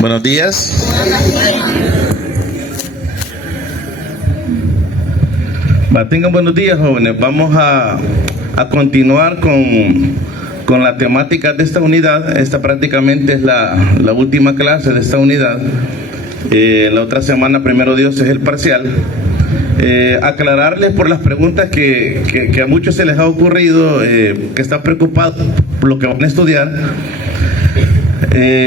Buenos días. Tengan buenos días, jóvenes. Vamos a continuar con la temática de esta unidad. Esta prácticamente es la última clase de esta unidad. La otra semana, primero Dios, es el parcial. Aclararles por las preguntas que a muchos se les ha ocurrido, que están preocupados por lo que van a estudiar.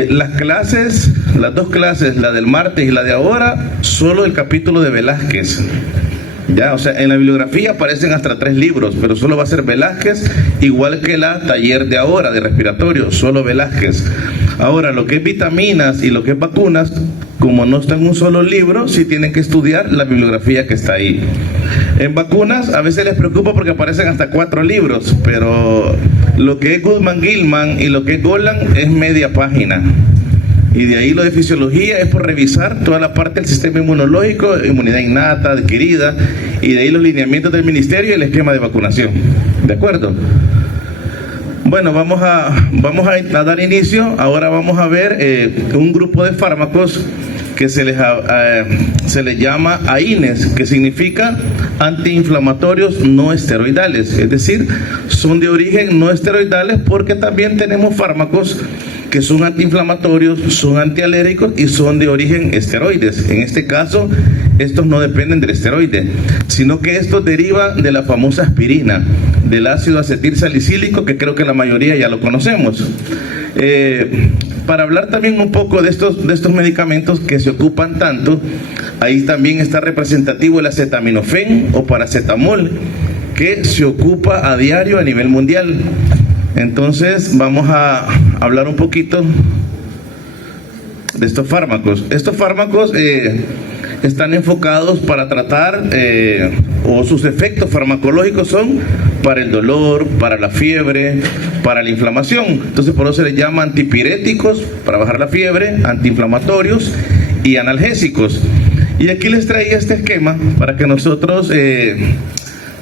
Las clases, las dos clases, la del martes y la de ahora, solo el capítulo de Velázquez. Ya, o sea, en la bibliografía aparecen hasta 3 libros, pero solo va a ser Velázquez, igual que la taller de ahora, de respiratorio, solo Velázquez. Ahora, lo que es vitaminas y lo que es vacunas, como no está en un solo libro, sí tienen que estudiar la bibliografía que está ahí. En vacunas, a veces les preocupa porque aparecen hasta 4 libros, pero lo que es Goodman-Gilman y lo que es Golan es media página. Y de ahí lo de fisiología es por revisar toda la parte del sistema inmunológico, inmunidad innata, adquirida, y de ahí los lineamientos del ministerio y el esquema de vacunación. ¿De acuerdo? Bueno, vamos a dar inicio. Ahora vamos a ver un grupo de fármacos que se les llama AINES, que significa antiinflamatorios no esteroidales, es decir, son de origen no esteroidales porque también tenemos fármacos que son antiinflamatorios, son antialérgicos y son de origen esteroides. En este caso, estos no dependen del esteroide, sino que estos derivan de la famosa aspirina, del ácido acetilsalicílico, que creo que la mayoría ya lo conocemos. Para hablar también un poco de estos medicamentos que se ocupan tanto, ahí también está representativo el acetaminofén o paracetamol, que se ocupa a diario a nivel mundial. Entonces vamos a hablar un poquito de estos fármacos. Estos fármacos están enfocados para tratar, o sus efectos farmacológicos son para el dolor, para la fiebre, para la inflamación. Entonces por eso se les llama antipiréticos, para bajar la fiebre, antiinflamatorios y analgésicos. Y aquí les traía este esquema para que nosotros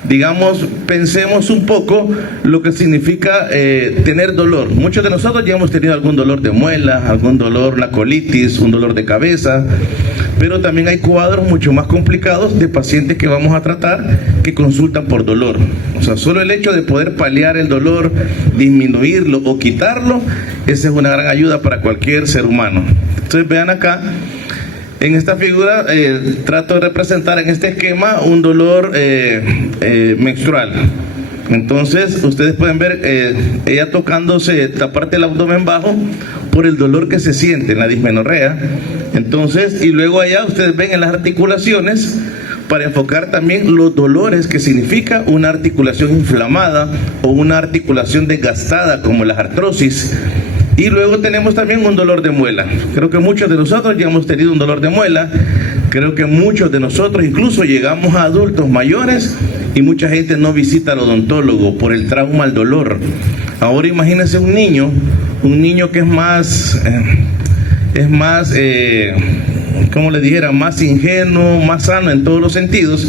digamos, pensemos un poco lo que significa tener dolor. Muchos de nosotros ya hemos tenido algún dolor de muela, algún dolor, la colitis, un dolor de cabeza, pero también hay cuadros mucho más complicados de pacientes que vamos a tratar que consultan por dolor. O sea, solo el hecho de poder paliar el dolor, disminuirlo o quitarlo, esa es una gran ayuda para cualquier ser humano. Entonces vean acá. En esta figura trato de representar en este esquema un dolor menstrual. Entonces ustedes pueden ver ella tocándose la parte del abdomen bajo por el dolor que se siente en la dismenorrea. Entonces, y luego allá ustedes ven en las articulaciones para enfocar también los dolores que significa una articulación inflamada o una articulación desgastada como la artrosis. Y luego tenemos también un dolor de muela. Creo que muchos de nosotros ya hemos tenido un dolor de muela. Creo que muchos de nosotros incluso llegamos a adultos mayores y mucha gente no visita al odontólogo por el trauma al dolor. Ahora imagínense un niño que es más, como les dijera, más ingenuo, más sano en todos los sentidos.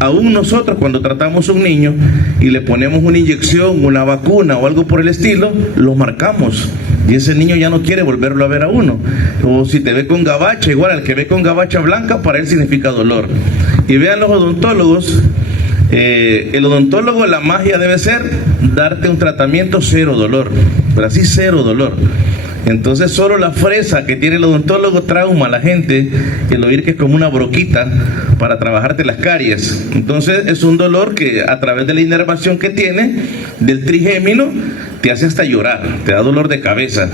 Aún nosotros cuando tratamos a un niño y le ponemos una inyección, una vacuna o algo por el estilo, lo marcamos. Y ese niño ya no quiere volverlo a ver a uno. O si te ve con gabacha, igual al que ve con gabacha blanca, para él significa dolor. Y vean los odontólogos, el odontólogo, la magia debe ser darte un tratamiento cero dolor, pero así cero dolor. Entonces solo la fresa que tiene el odontólogo trauma a la gente, el oír que es como una broquita para trabajarte las caries. Entonces es un dolor que a través de la inervación que tiene del trigémino te hace hasta llorar, te da dolor de cabeza.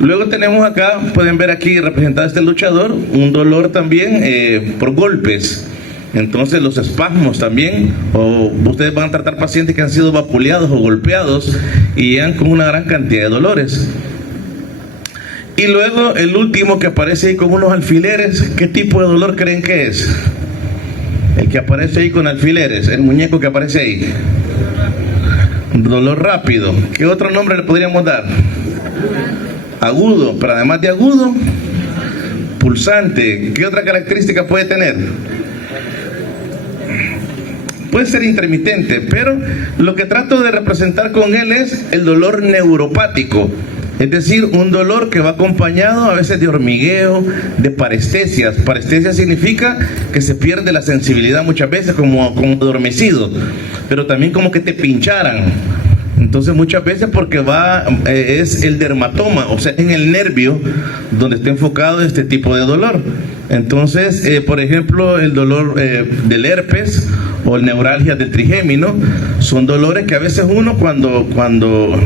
Luego tenemos acá, pueden ver aquí representado este luchador, un dolor también por golpes. Entonces los espasmos también, o ustedes van a tratar pacientes que han sido vapuleados o golpeados y llegan con una gran cantidad de dolores. Y luego el último que aparece ahí con unos alfileres, ¿qué tipo de dolor creen que es? El que aparece ahí con alfileres, el muñeco que aparece ahí. Dolor rápido. ¿Qué otro nombre le podríamos dar? Agudo, pero además de agudo, pulsante. ¿Qué otra característica puede tener? Puede ser intermitente, pero lo que trato de representar con él es el dolor neuropático. Es decir, un dolor que va acompañado a veces de hormigueo, de parestesias. Parestesia significa que se pierde la sensibilidad muchas veces, como adormecido, pero también como que te pincharan. Entonces muchas veces porque es el dermatoma, o sea, en el nervio donde está enfocado este tipo de dolor. Entonces, por ejemplo, el dolor del herpes o el neuralgia del trigémino son dolores que a veces uno cuando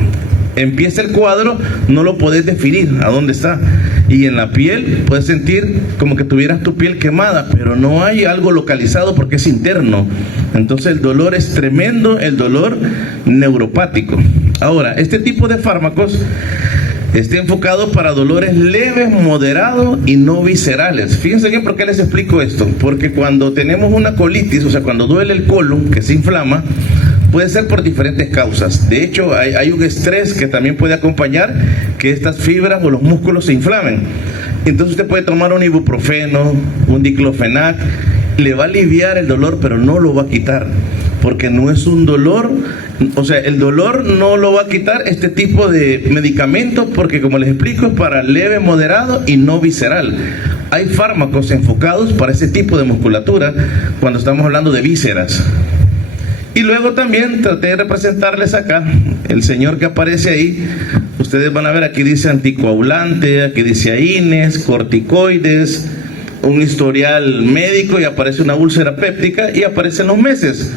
empieza el cuadro no lo podés definir a dónde está, y en la piel puedes sentir como que tuvieras tu piel quemada, pero no hay algo localizado porque es interno. Entonces el dolor es tremendo, el dolor neuropático. Ahora, este tipo de fármacos está enfocado para dolores leves, moderados y no viscerales. Fíjense bien por qué les explico esto, porque cuando tenemos una colitis, o sea, cuando duele el colon, que se inflama, puede ser por diferentes causas. De hecho, hay un estrés que también puede acompañar que estas fibras o los músculos se inflamen. Entonces usted puede tomar un ibuprofeno, un diclofenac, le va a aliviar el dolor, pero no lo va a quitar, porque no es un dolor, o sea, el dolor no lo va a quitar este tipo de medicamentos, porque como les explico, es para leve, moderado y no visceral. Hay fármacos enfocados para ese tipo de musculatura cuando estamos hablando de vísceras. Y luego también traté de representarles acá el señor que aparece ahí. Ustedes van a ver, aquí dice anticoagulante, aquí dice AINES, corticoides, un historial médico, y aparece una úlcera péptica y aparecen los meses.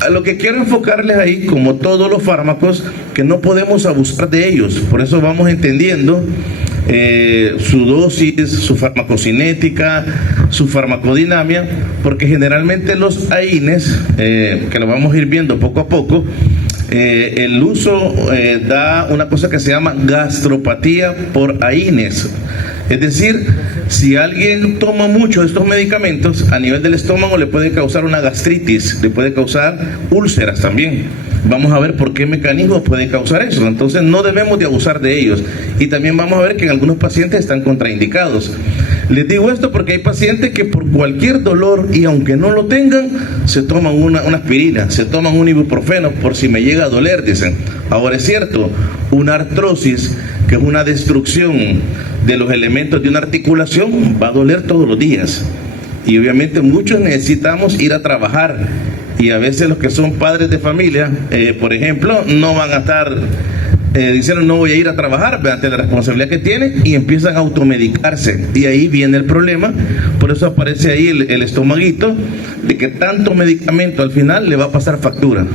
A lo que quiero enfocarles ahí, como todos los fármacos, que no podemos abusar de ellos. Por eso vamos entendiendo su dosis, su farmacocinética, su farmacodinamia, porque generalmente los AINES, que lo vamos a ir viendo poco a poco, el uso da una cosa que se llama gastropatía por AINES. Es decir, si alguien toma mucho de estos medicamentos, a nivel del estómago le puede causar una gastritis, le puede causar úlceras también. Vamos a ver por qué mecanismos pueden causar eso. Entonces no debemos de abusar de ellos. Y también vamos a ver que en algunos pacientes están contraindicados. Les digo esto porque hay pacientes que por cualquier dolor, y aunque no lo tengan, se toman una aspirina, se toman un ibuprofeno por si me llega a doler, dicen. Ahora es cierto, una artrosis, que es una destrucción de los elementos de una articulación, va a doler todos los días. Y obviamente muchos necesitamos ir a trabajar. Y a veces los que son padres de familia, por ejemplo, no van a estar diciendo no voy a ir a trabajar ante la responsabilidad que tienen, y empiezan a automedicarse, y ahí viene el problema. Por eso aparece ahí el estomaguito, de que tanto medicamento al final le va a pasar factura.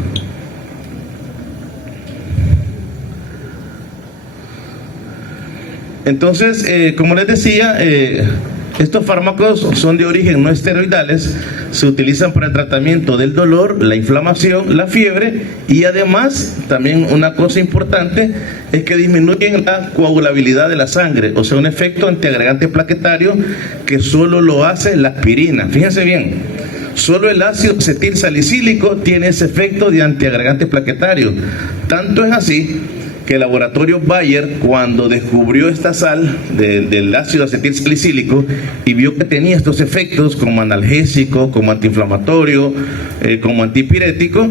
Entonces, como les decía, estos fármacos son de origen no esteroidales, se utilizan para el tratamiento del dolor, la inflamación, la fiebre, y además, también una cosa importante, es que disminuyen la coagulabilidad de la sangre, o sea, un efecto antiagregante plaquetario que solo lo hace la aspirina. Fíjense bien, solo el ácido acetil salicílico tiene ese efecto de antiagregante plaquetario. Tanto es así que el laboratorio Bayer, cuando descubrió esta sal del ácido acetil salicílico y vio que tenía estos efectos como analgésico, como antiinflamatorio, como antipirético,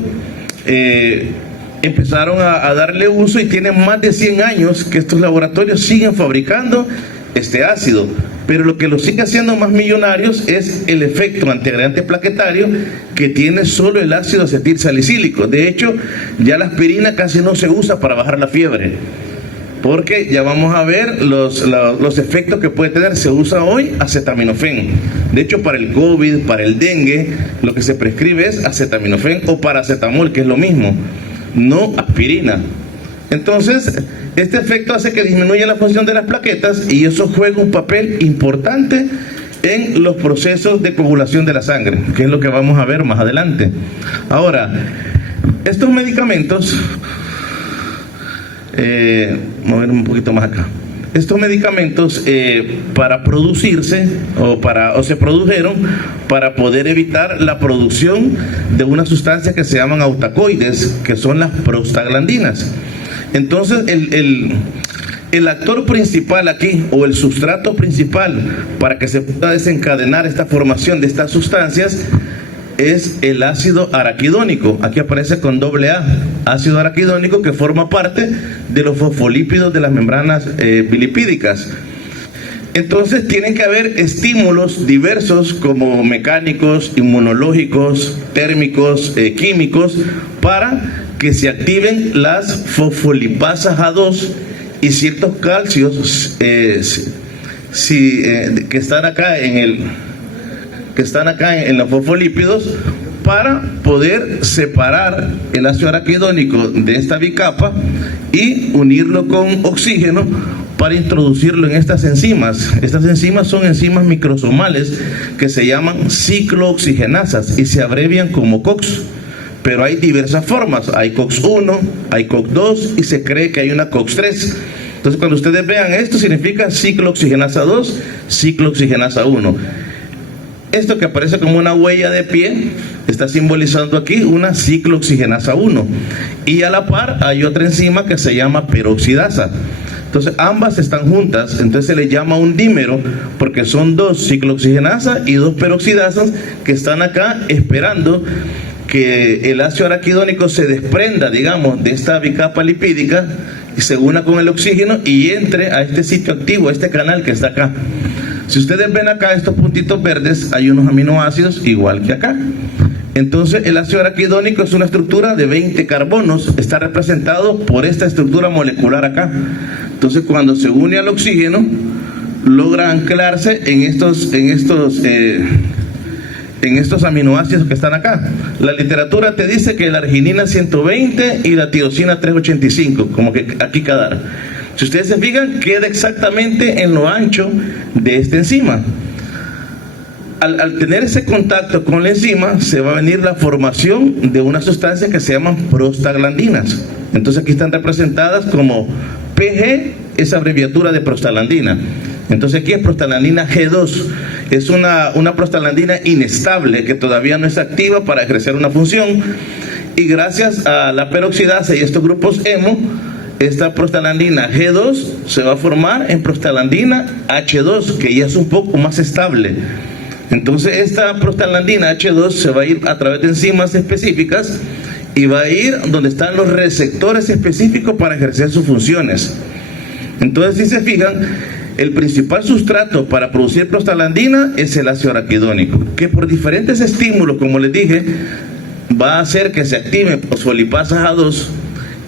empezaron a darle uso, y tienen más de 100 años que estos laboratorios siguen fabricando este ácido. Pero lo que los sigue haciendo más millonarios es el efecto antiagregante plaquetario que tiene solo el ácido acetil salicílico. De hecho, ya la aspirina casi no se usa para bajar la fiebre, porque ya vamos a ver los efectos que puede tener. Se usa hoy acetaminofén. De hecho, para el COVID, para el dengue, lo que se prescribe es acetaminofén o paracetamol, que es lo mismo, no aspirina. Entonces, este efecto hace que disminuya la función de las plaquetas, y eso juega un papel importante en los procesos de coagulación de la sangre, que es lo que vamos a ver más adelante. Ahora, estos medicamentos, mover un poquito más acá. Estos medicamentos para producirse o se produjeron para poder evitar la producción de una sustancia que se llaman autacoides, que son las prostaglandinas. Entonces el actor principal aquí, o el sustrato principal para que se pueda desencadenar esta formación de estas sustancias, es el ácido araquidónico. Aquí aparece con doble A, ácido araquidónico, que forma parte de los fosfolípidos de las membranas bilipídicas. Entonces tienen que haber estímulos diversos como mecánicos, inmunológicos, térmicos, químicos, para que se activen las fosfolipasas A2 y ciertos calcios que están acá en los fosfolípidos, para poder separar el ácido araquidónico de esta bicapa y unirlo con oxígeno para introducirlo en estas enzimas. Estas enzimas son enzimas microsomales que se llaman ciclooxigenasas y se abrevian como COX. Pero hay diversas formas. Hay COX-1, hay COX-2 y se cree que hay una COX-3. Entonces, cuando ustedes vean esto, significa ciclooxigenasa 2, ciclooxigenasa 1. Esto que aparece como una huella de pie está simbolizando aquí una ciclooxigenasa 1. Y a la par hay otra enzima que se llama peroxidasa. Entonces ambas están juntas, entonces se le llama un dímero porque son dos ciclooxigenasas y dos peroxidasas que están acá esperando que el ácido araquidónico se desprenda, digamos, de esta bicapa lipídica y se una con el oxígeno y entre a este sitio activo, a este canal que está acá. Si ustedes ven acá estos puntitos verdes, hay unos aminoácidos igual que acá. Entonces el ácido araquidónico es una estructura de 20 carbonos, está representado por esta estructura molecular acá. Entonces cuando se une al oxígeno, logra anclarse en estos aminoácidos que están acá. La literatura te dice que la arginina 120 y la tirosina 385, como que aquí quedaron. Si ustedes se fijan, queda exactamente en lo ancho de esta enzima. Al tener ese contacto con la enzima, se va a venir la formación de una sustancia que se llaman prostaglandinas. Entonces aquí están representadas como PG, esa abreviatura de prostaglandina. Entonces aquí es prostaglandina G2, es una prostaglandina inestable que todavía no es activa para ejercer una función, y gracias a la peroxidasa y estos grupos hemo, esta prostaglandina G2 se va a formar en prostaglandina H2, que ya es un poco más estable. Entonces esta prostaglandina H2 se va a ir a través de enzimas específicas y va a ir donde están los receptores específicos para ejercer sus funciones. Entonces, si se fijan, el principal sustrato para producir prostaglandina es el ácido araquidónico, que por diferentes estímulos, como les dije, va a hacer que se activen fosfolipasas A2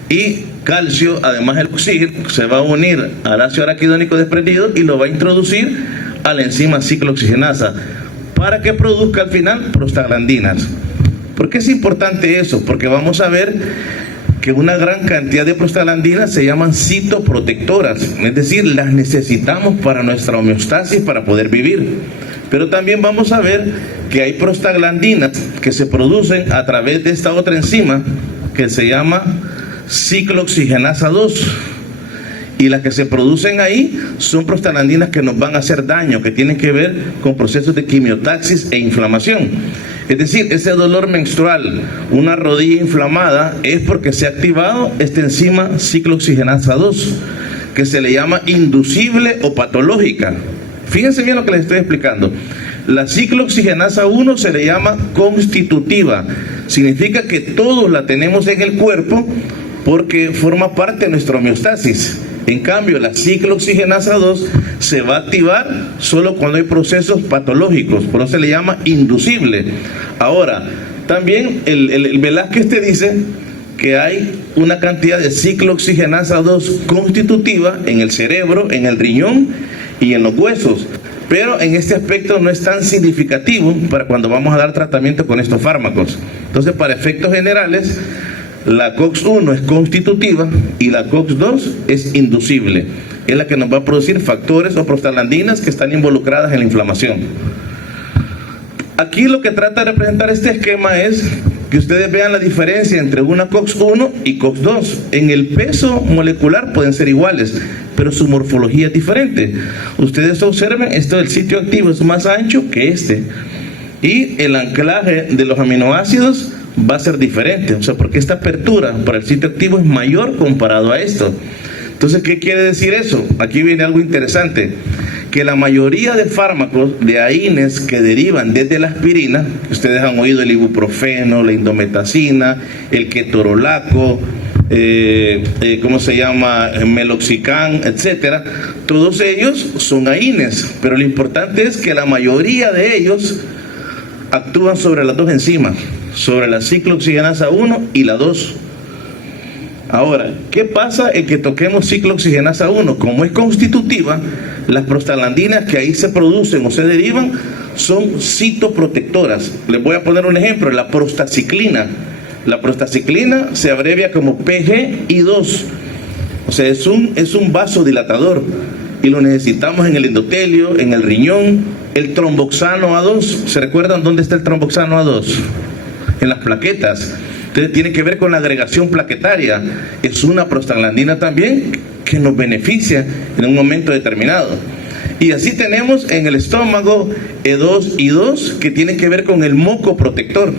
y calcio, además el oxígeno, se va a unir al ácido araquidónico desprendido y lo va a introducir a la enzima ciclooxigenasa para que produzca al final prostaglandinas. ¿Por qué es importante eso? Porque vamos a ver que una gran cantidad de prostaglandinas se llaman citoprotectoras, es decir, las necesitamos para nuestra homeostasis, para poder vivir. Pero también vamos a ver que hay prostaglandinas que se producen a través de esta otra enzima que se llama ciclooxigenasa 2. Y las que se producen ahí son prostaglandinas que nos van a hacer daño, que tienen que ver con procesos de quimiotaxis e inflamación. Es decir, ese dolor menstrual, una rodilla inflamada, es porque se ha activado esta enzima ciclooxigenasa 2, que se le llama inducible o patológica. Fíjense bien lo que les estoy explicando. La ciclooxigenasa 1 se le llama constitutiva. Significa que todos la tenemos en el cuerpo porque forma parte de nuestra homeostasis. En cambio, la ciclooxigenasa 2 se va a activar solo cuando hay procesos patológicos, por eso se le llama inducible. Ahora, también el Velázquez te dice que hay una cantidad de ciclooxigenasa 2 constitutiva en el cerebro, en el riñón y en los huesos, pero en este aspecto no es tan significativo para cuando vamos a dar tratamiento con estos fármacos. Entonces, para efectos generales, la COX-1 es constitutiva y la COX-2 es inducible. Es la que nos va a producir factores o prostaglandinas que están involucradas en la inflamación. Aquí lo que trata de representar este esquema es que ustedes vean la diferencia entre una COX-1 y COX-2. En el peso molecular pueden ser iguales, pero su morfología es diferente. Ustedes observen, esto del sitio activo es más ancho que este. Y el anclaje de los aminoácidos va a ser diferente, o sea, porque esta apertura para el sitio activo es mayor comparado a esto. Entonces, ¿qué quiere decir eso? Aquí viene algo interesante, que la mayoría de fármacos de AINES que derivan desde la aspirina, ustedes han oído el ibuprofeno, la indometacina, el ketorolaco, ¿cómo se llama? Meloxicam, etcétera. Todos ellos son AINES, pero lo importante es que la mayoría de ellos actúan sobre las dos enzimas, sobre la ciclooxigenasa 1 y la 2. Ahora, ¿qué pasa en que toquemos ciclooxigenasa 1? Como es constitutiva, las prostaglandinas que ahí se producen o se derivan son citoprotectoras. Les voy a poner un ejemplo, la prostaciclina. La prostaciclina se abrevia como PGI2, o sea, es un vasodilatador y lo necesitamos en el endotelio, en el riñón. El tromboxano A2, ¿se recuerdan dónde está el tromboxano A2? En las plaquetas. Entonces tiene que ver con la agregación plaquetaria. Es una prostaglandina también que nos beneficia en un momento determinado. Y así tenemos en el estómago E2 y 2 que tiene que ver con el moco protector.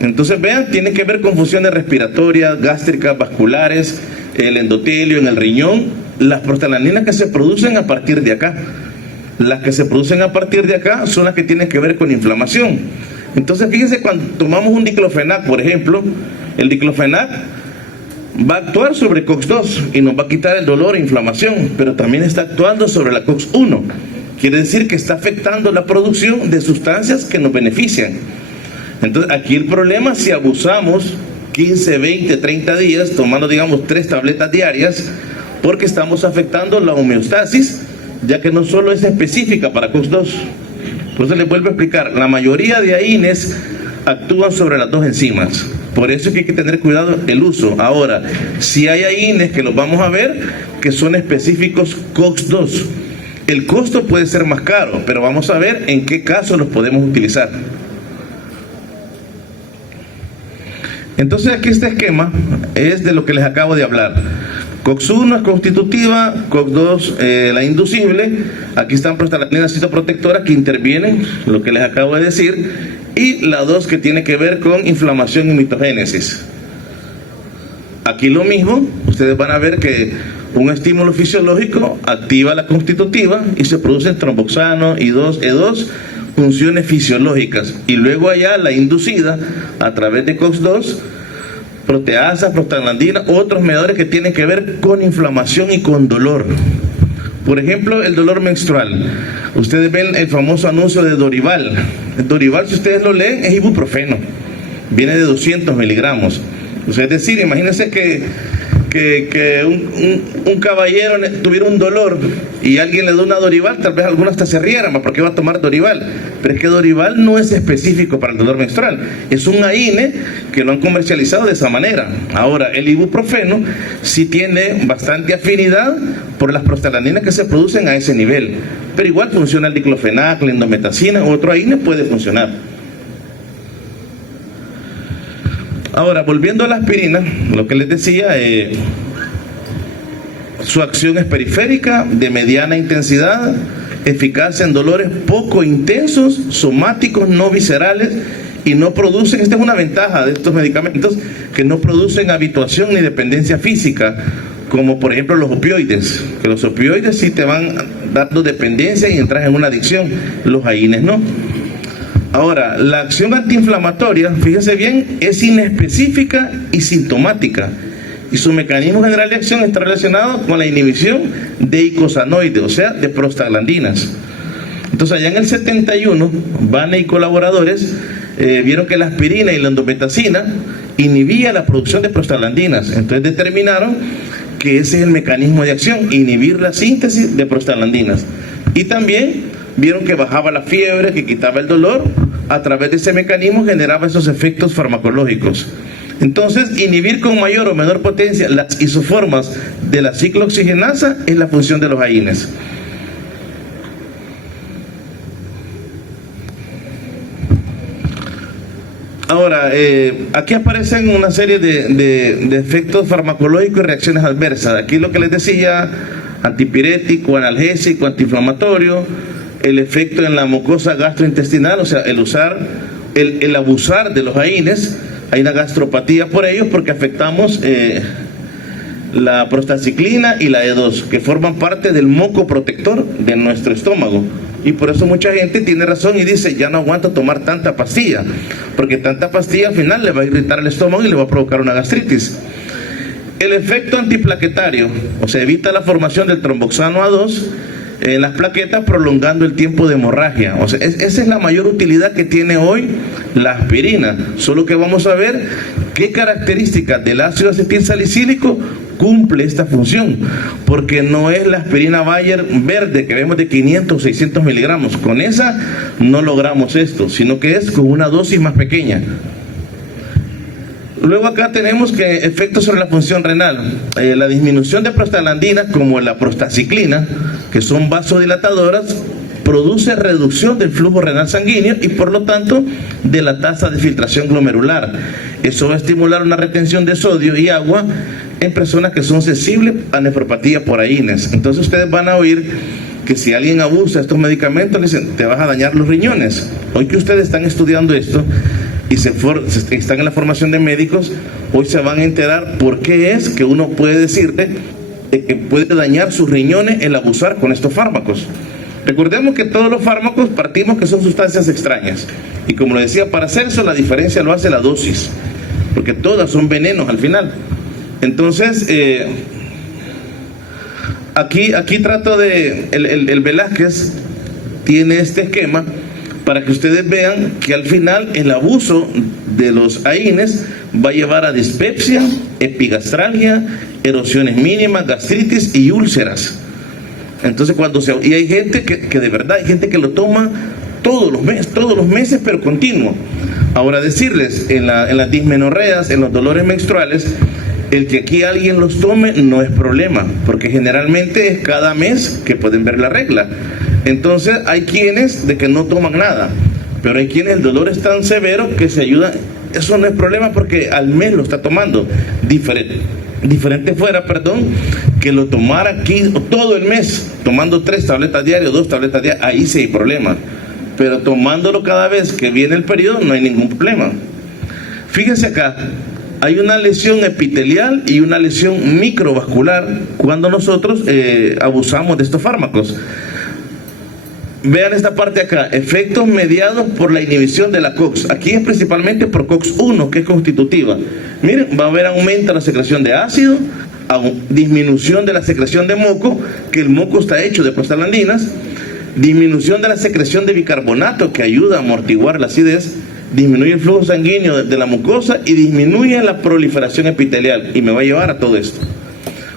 Entonces vean, tiene que ver con funciones respiratorias, gástricas, vasculares, el endotelio, en el riñón. Las prostaglandinas que se producen a partir de acá. Las que se producen a partir de acá son las que tienen que ver con inflamación. Entonces fíjense, cuando tomamos un diclofenac, por ejemplo, el diclofenac va a actuar sobre COX-2 y nos va a quitar el dolor e inflamación, pero también está actuando sobre la COX-1. Quiere decir que está afectando la producción de sustancias que nos benefician. Entonces aquí el problema, si abusamos 15, 20, 30 días, tomando digamos 3 tabletas diarias, porque estamos afectando la homeostasis, ya que no solo es específica para COX-2. Entonces les vuelvo a explicar, la mayoría de AINES actúan sobre las dos enzimas, por eso es que hay que tener cuidado el uso. Ahora, si hay AINES que los vamos a ver, que son específicos COX-2, el costo puede ser más caro, pero vamos a ver en qué casos los podemos utilizar. Entonces aquí este esquema es de lo que les acabo de hablar. COX-1 es constitutiva, COX-2 la inducible. Aquí están prostaglandinas citoprotectoras que intervienen, lo que les acabo de decir, y la 2 que tiene que ver con inflamación y mitogénesis. Aquí lo mismo, ustedes van a ver que un estímulo fisiológico activa la constitutiva y se producen tromboxano, I2, E2, funciones fisiológicas, y luego allá la inducida a través de COX-2, proteasas, prostaglandina, otros mediadores que tienen que ver con inflamación y con dolor. Por ejemplo, el dolor menstrual. Ustedes ven el famoso anuncio de Dorival. El Dorival, si ustedes lo leen, es ibuprofeno. Viene de 200 miligramos. O sea, es decir, imagínense que un caballero tuviera un dolor y alguien le da una Dorival, tal vez alguno hasta se riera, ¿por qué va a tomar Dorival? Pero es que Dorival no es específico para el dolor menstrual, es un AINE que lo han comercializado de esa manera. Ahora, el ibuprofeno sí tiene bastante afinidad por las prostaglandinas que se producen a ese nivel, pero igual funciona el diclofenac, la indometacina, otro AINE puede funcionar. Ahora, volviendo a la aspirina, lo que les decía, su acción es periférica, de mediana intensidad, eficaz en dolores poco intensos, somáticos, no viscerales, y no producen, esta es una ventaja de estos medicamentos, que no producen habituación ni dependencia física, como por ejemplo los opioides, que los opioides sí te van dando dependencia y entras en una adicción, los AINES no. Ahora, la acción antiinflamatoria, fíjense bien, es inespecífica y sintomática. Y su mecanismo general de acción está relacionado con la inhibición de icosanoides, o sea, de prostaglandinas. Entonces, allá en el 71, Bane y colaboradores vieron que la aspirina y la indometacina inhibía la producción de prostaglandinas. Entonces determinaron que ese es el mecanismo de acción, inhibir la síntesis de prostaglandinas. Y también vieron que bajaba la fiebre, que quitaba el dolor, a través de ese mecanismo generaba esos efectos farmacológicos. Entonces, inhibir con mayor o menor potencia las isoformas de la ciclooxigenasa es la función de los AINES. Ahora, aquí aparecen una serie de efectos farmacológicos y reacciones adversas. Aquí lo que les decía, antipirético, analgésico, antiinflamatorio, el efecto en la mucosa gastrointestinal, o sea, el abusar de los AINES, hay una gastropatía por ellos porque afectamos la prostaciclina y la E2, que forman parte del moco protector de nuestro estómago. Y por eso mucha gente tiene razón y dice, ya no aguanto tomar tanta pastilla, porque tanta pastilla al final le va a irritar el estómago y le va a provocar una gastritis. El efecto antiplaquetario, o sea, evita la formación del tromboxano A2 en las plaquetas, prolongando el tiempo de hemorragia. O sea, esa es la mayor utilidad que tiene hoy la aspirina. Solo que vamos a ver qué características del ácido acetilsalicílico cumple esta función, porque no es la aspirina Bayer verde que vemos de 500 o 600 miligramos. Con esa no logramos esto, sino que es con una dosis más pequeña. Luego acá tenemos que efectos sobre la función renal. La disminución de prostaglandinas como la prostaciclina, que son vasodilatadoras, produce reducción del flujo renal sanguíneo y por lo tanto de la tasa de filtración glomerular. Eso va a estimular una retención de sodio y agua en personas que son sensibles a nefropatía por AINES. Entonces ustedes van a oír que si alguien abusa de estos medicamentos, le dicen, te vas a dañar los riñones. Hoy que ustedes están estudiando esto y están en la formación de médicos, hoy se van a enterar por qué es que uno puede decirte que puede dañar sus riñones el abusar con estos fármacos. Recordemos que todos los fármacos partimos que son sustancias extrañas. Y como le decía, para hacer eso la diferencia lo hace la dosis, porque todas son venenos al final. Entonces, aquí trato de... El Velázquez tiene este esquema para que ustedes vean que al final el abuso de los AINES va a llevar a dispepsia, epigastralgia, erosiones mínimas, gastritis y úlceras. Entonces y hay gente que de verdad, hay gente que lo toma todos los meses, pero continuo. Ahora decirles, en las dismenorreas, en los dolores menstruales, el que aquí alguien los tome no es problema, porque generalmente es cada mes que pueden ver la regla. Entonces hay quienes de que no toman nada, pero hay quienes el dolor es tan severo que se ayudan. Eso no es problema porque al mes lo está tomando. Diferente fuera, que lo tomara aquí todo el mes, tomando 3 tabletas diarias, 2 tabletas diarias, ahí sí hay problema. Pero tomándolo cada vez que viene el periodo no hay ningún problema. Fíjense acá, hay una lesión epitelial y una lesión microvascular cuando nosotros abusamos de estos fármacos. Vean esta parte acá, efectos mediados por la inhibición de la COX. Aquí es principalmente por COX-1, que es constitutiva. Miren, va a haber aumento de la secreción de ácido, disminución de la secreción de moco, que el moco está hecho de prostaglandinas, disminución de la secreción de bicarbonato, que ayuda a amortiguar la acidez, disminuye el flujo sanguíneo de la mucosa y disminuye la proliferación epitelial, y me va a llevar a todo esto.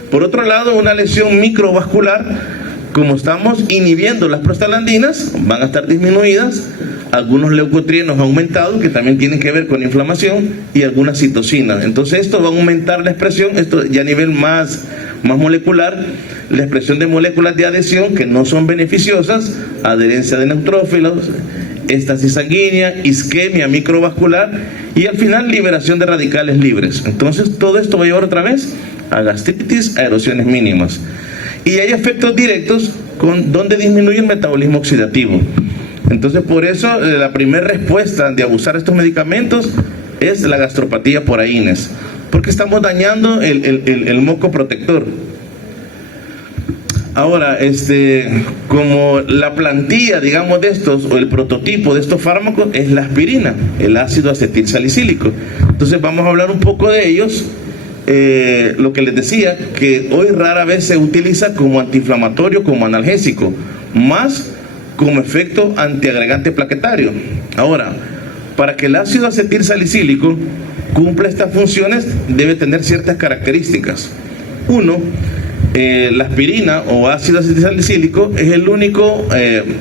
Por otro lado, una lesión microvascular, como estamos inhibiendo las prostaglandinas, van a estar disminuidas, algunos leucotrienos aumentados, que también tienen que ver con inflamación, y algunas citocinas. Entonces esto va a aumentar la expresión, esto ya a nivel más molecular, la expresión de moléculas de adhesión que no son beneficiosas, adherencia de neutrófilos, éstasis sanguínea, isquemia microvascular, y al final liberación de radicales libres. Entonces todo esto va a llevar otra vez a gastritis, a erosiones mínimas. Y hay efectos directos donde disminuye el metabolismo oxidativo. Entonces por eso la primera respuesta de abusar estos medicamentos es la gastropatía por AINES, porque estamos dañando el moco protector. Ahora, como la plantilla, digamos, de estos, o el prototipo de estos fármacos es la aspirina, el ácido acetilsalicílico. Entonces vamos a hablar un poco de ellos. Lo que les decía, que hoy rara vez se utiliza como antiinflamatorio, como analgésico, más como efecto antiagregante plaquetario. Ahora, para que el ácido acetilsalicílico cumpla estas funciones, debe tener ciertas características. Uno, la aspirina o ácido acetilsalicílico es el único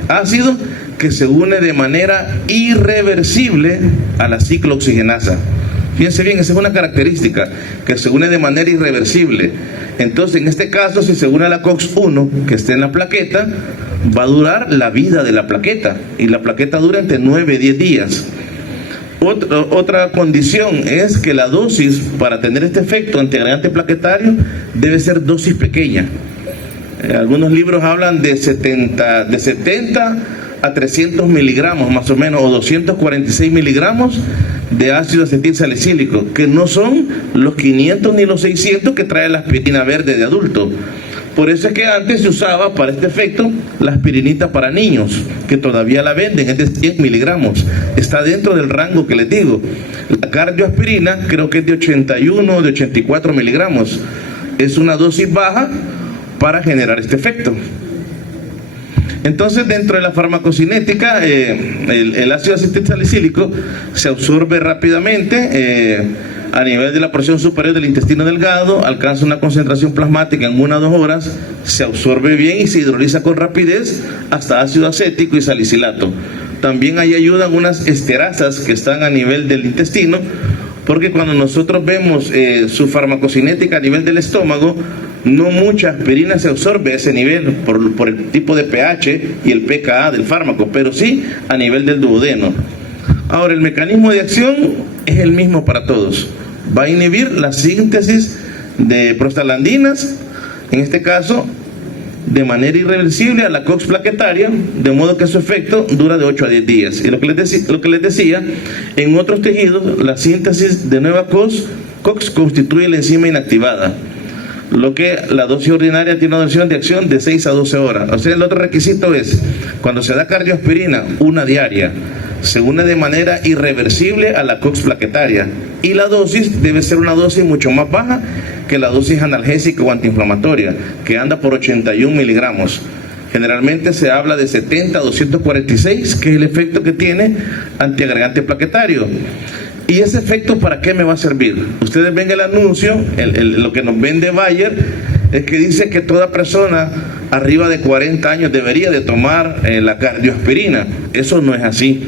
ácido que se une de manera irreversible a la ciclooxigenasa. Fíjense bien, esa es una característica, que se une de manera irreversible. Entonces, en este caso, si se une a la COX-1, que esté en la plaqueta, va a durar la vida de la plaqueta, y la plaqueta dura entre 9 y 10 días. Otra condición es que la dosis para tener este efecto antiagregante plaquetario debe ser dosis pequeña. Algunos libros hablan de 70 a 300 miligramos más o menos, o 246 miligramos de ácido acetil salicílico, que no son los 500 ni los 600 que trae la aspirina verde de adulto. Por eso es que antes se usaba para este efecto la aspirinita para niños, que todavía la venden, es de 100 miligramos. Está dentro del rango que les digo. La cardioaspirina creo que es de 81 o de 84 miligramos. Es una dosis baja para generar este efecto. Entonces, dentro de la farmacocinética, el ácido acetil salicílico se absorbe rápidamente a nivel de la porción superior del intestino delgado, alcanza una concentración plasmática en 1 a 2 horas, se absorbe bien y se hidroliza con rapidez hasta ácido acético y salicilato. También ahí ayudan unas esterasas que están a nivel del intestino, porque cuando nosotros vemos su farmacocinética a nivel del estómago, no mucha aspirina se absorbe a ese nivel por el tipo de pH y el pKa del fármaco, pero sí a nivel del duodeno. Ahora, el mecanismo de acción es el mismo para todos. Va a inhibir la síntesis de prostaglandinas, en este caso de manera irreversible a la COX plaquetaria, de modo que su efecto dura de 8 a 10 días. Y lo que les decía, en otros tejidos la síntesis de nueva COX constituye la enzima inactivada, lo que la dosis ordinaria tiene una duración de acción de 6 a 12 horas. O sea, el otro requisito es, cuando se da cardioaspirina, una diaria, se une de manera irreversible a la COX plaquetaria, y la dosis debe ser una dosis mucho más baja que la dosis analgésica o antiinflamatoria, que anda por 81 miligramos. Generalmente se habla de 70 a 246, que es el efecto que tiene antiagregante plaquetario. ¿Y ese efecto para qué me va a servir? Ustedes ven el anuncio, lo que nos vende Bayer, es que dice que toda persona arriba de 40 años debería de tomar la cardioaspirina. Eso no es así.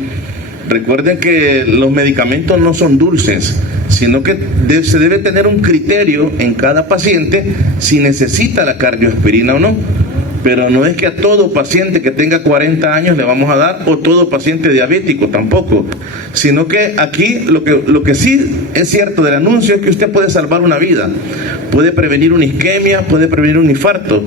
Recuerden que los medicamentos no son dulces, sino que se debe tener un criterio en cada paciente si necesita la cardioaspirina o no. Pero no es que a todo paciente que tenga 40 años le vamos a dar, o todo paciente diabético tampoco, sino que aquí lo que sí es cierto del anuncio es que usted puede salvar una vida, puede prevenir una isquemia, puede prevenir un infarto,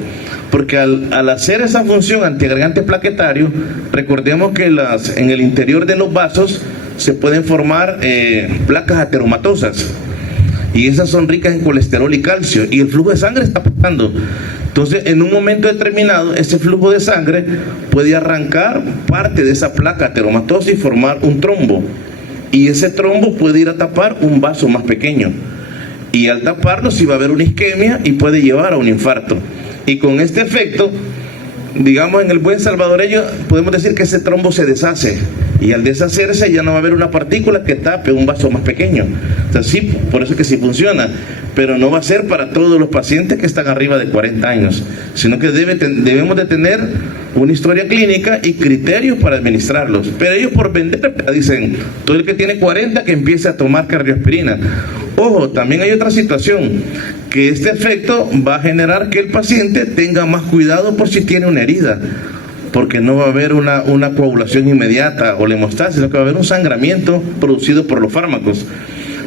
porque al hacer esa función antiagregante plaquetario, recordemos que en el interior de los vasos se pueden formar placas ateromatosas, y esas son ricas en colesterol y calcio, y el flujo de sangre está pasando. Entonces, en un momento determinado, ese flujo de sangre puede arrancar parte de esa placa ateromatosa y formar un trombo, y ese trombo puede ir a tapar un vaso más pequeño, y al taparlo sí va a haber una isquemia y puede llevar a un infarto. Y con este efecto, digamos, en el buen salvadoreño podemos decir que ese trombo se deshace, y al deshacerse ya no va a haber una partícula que tape un vaso más pequeño. Entonces sí, por eso es que sí funciona, pero no va a ser para todos los pacientes que están arriba de 40 años, sino que debemos de tener una historia clínica y criterios para administrarlos. Pero ellos, por vender, dicen, todo el que tiene 40 que empiece a tomar cardioaspirina. Ojo, también hay otra situación, que este efecto va a generar que el paciente tenga más cuidado por si tiene una herida, porque no va a haber una coagulación inmediata o la hemostasis, sino que va a haber un sangramiento producido por los fármacos.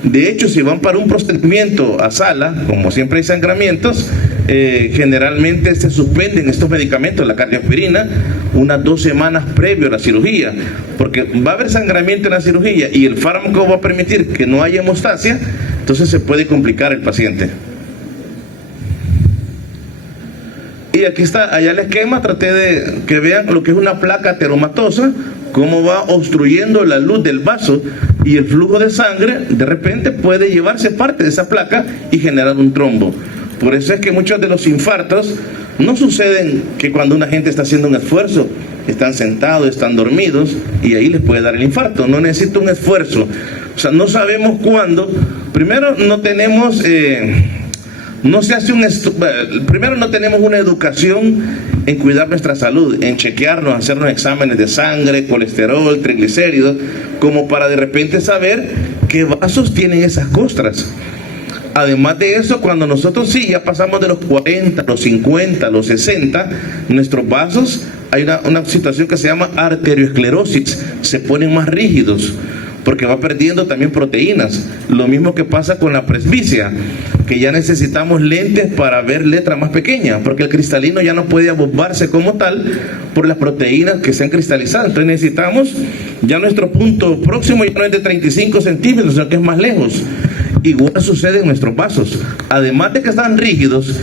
De hecho, si van para un procedimiento a sala, como siempre hay sangramientos, generalmente se suspenden estos medicamentos, la cardioaspirina, unas 2 semanas previo a la cirugía, porque va a haber sangramiento en la cirugía y el fármaco va a permitir que no haya hemostasia, entonces se puede complicar el paciente. Y aquí está, allá el esquema, traté de que vean lo que es una placa ateromatosa, cómo va obstruyendo la luz del vaso, y el flujo de sangre de repente puede llevarse parte de esa placa y generar un trombo. Por eso es que muchos de los infartos no suceden que cuando una gente está haciendo un esfuerzo, están sentados, están dormidos, y ahí les puede dar el infarto. No necesita un esfuerzo, o sea, no sabemos cuándo. Primero no tenemos primero no tenemos una educación en cuidar nuestra salud, en chequearnos, hacernos exámenes de sangre, colesterol, triglicéridos, como para de repente saber qué vasos tienen esas costras. Además de eso, cuando nosotros sí ya pasamos de los 40, los 50, los 60, nuestros vasos, hay una situación que se llama arteriosclerosis, se ponen más rígidos. porque va perdiendo también proteínas. Lo mismo que pasa con la presbicia, que ya necesitamos lentes para ver letras más pequeñas, porque el cristalino ya no puede abombarse como tal por las proteínas que se han cristalizado. Entonces necesitamos, ya nuestro punto próximo ya no es de 35 centímetros, sino que es más lejos. Igual sucede en nuestros vasos. Además de que están rígidos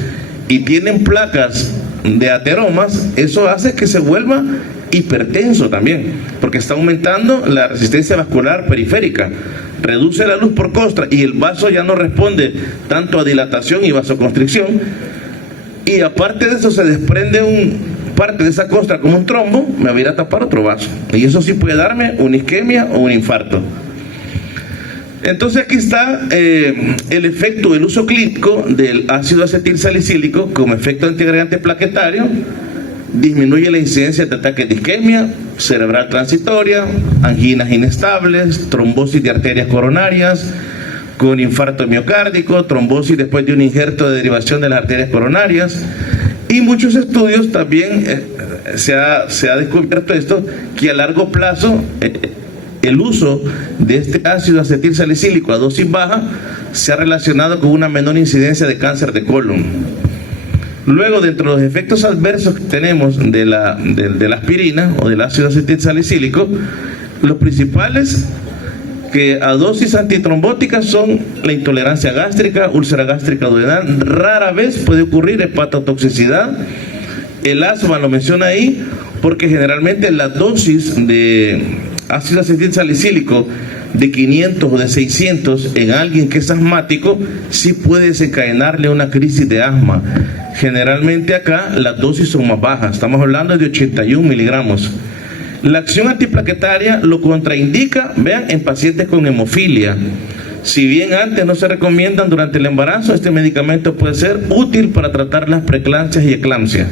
y tienen placas de ateromas, eso hace que se vuelva hipertenso también, porque está aumentando la resistencia vascular periférica, reduce la luz por costra y el vaso ya no responde tanto a dilatación y vasoconstricción, y aparte de eso se desprende parte de esa costra como un trombo, me va a ir a tapar otro vaso, y eso sí puede darme una isquemia o un infarto. Entonces aquí está el efecto del uso clínico del ácido acetil salicílico como efecto antiagregante plaquetario. Disminuye la incidencia de ataques de isquemia cerebral transitoria, anginas inestables, trombosis de arterias coronarias con infarto miocárdico, trombosis después de un injerto de derivación de las arterias coronarias. Y muchos estudios también se ha descubierto esto, que a largo plazo el uso de este ácido acetil salicílico a dosis baja se ha relacionado con una menor incidencia de cáncer de colon. Luego, dentro de los efectos adversos que tenemos de la aspirina o del ácido acetil salicílico, los principales que a dosis antitrombóticas son la intolerancia gástrica, úlcera gástrica duodenal, rara vez puede ocurrir hepatotoxicidad. El asma lo menciona ahí porque generalmente la dosis de ácido acetil salicílico de 500 o de 600 en alguien que es asmático sí puede desencadenarle una crisis de asma. Generalmente acá las dosis son más bajas, estamos hablando de 81 miligramos. La acción antiplaquetaria lo contraindica, vean, en pacientes con hemofilia. Si bien antes no se recomiendan durante el embarazo, este medicamento puede ser útil para tratar las preeclampsias y eclampsia.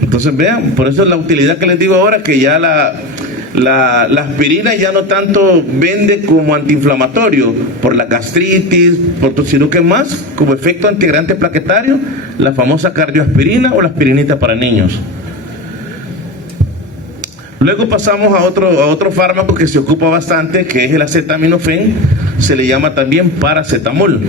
Entonces vean, por eso es la utilidad que les digo ahora, que ya la aspirina ya no tanto vende como antiinflamatorio por la gastritis, sino que más como efecto antiagregante plaquetario, la famosa cardioaspirina o la aspirinita para niños. Luego pasamos a otro fármaco que se ocupa bastante, que es el acetaminofén, se le llama también paracetamol.